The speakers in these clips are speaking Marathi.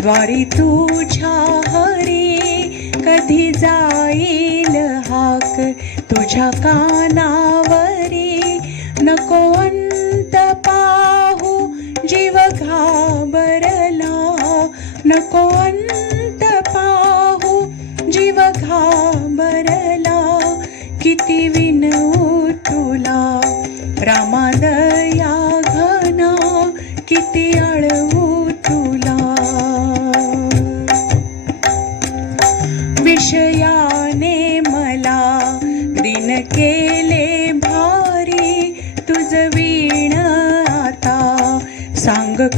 द्वारी तुझ्या हरी कधी जाईल हाक? तुझ्या कानावरी नको अंत पाहू जीव घाबरला. नको अंत पाहू जीव घाबरला. किती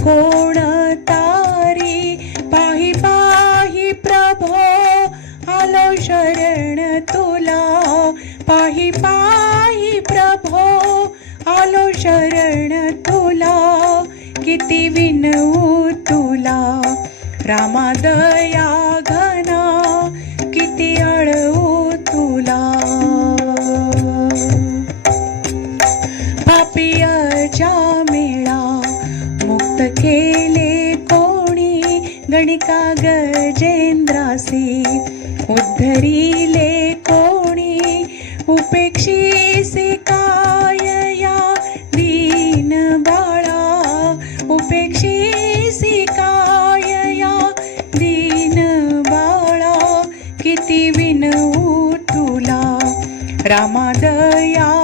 कोण तारी? पाही पाही प्रभो आलो शरण तुला. पाही पाही प्रभो आलो शरण तुला. किती विनवू तुला. रामादया का गजेंद्रासी उद्धरिले कोणी उपेक्षीसी काय या दीन बाळा? उपेक्षीसी काय या दीन बाळा? किती विनवू तुला? रामादया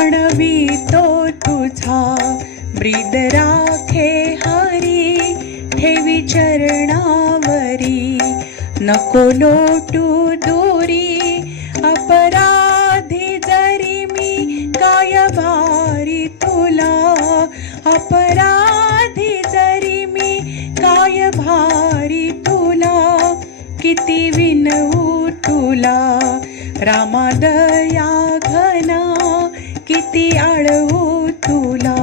म्हणवी तो तुझा. ब्रीद राखे हरी ठेवी चरणावरी. नको लोटू दोरी अपराधी जरी मी काय भारी तुला. अपराधी जरी मी काय भारी तुला. किती विनवू तुला. रामादया ती आळवू तुला.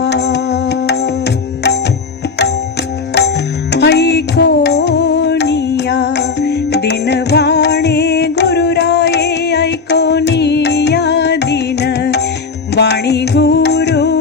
ऐकोनिया दिनवाणे गुरुराये ऐकोनिया दिन वाणी गुरु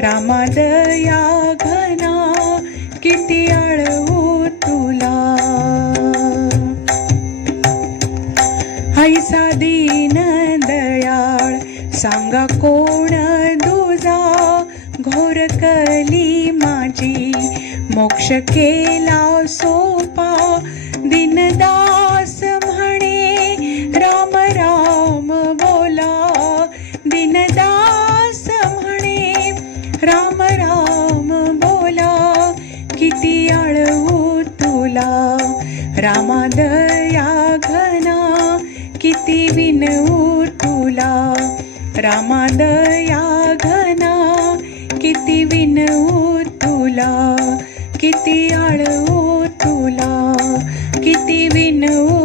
रामादया घना किती आळवू तुला. हैसा दीन दयाळ सांगा कोण दुजा घोर कली माझी मोक्ष केला सोपा दिनदा रामालया घना किती विनवू तुला. रामालया घना किती विनवू तुला. किती आळवू तुला किती विनवू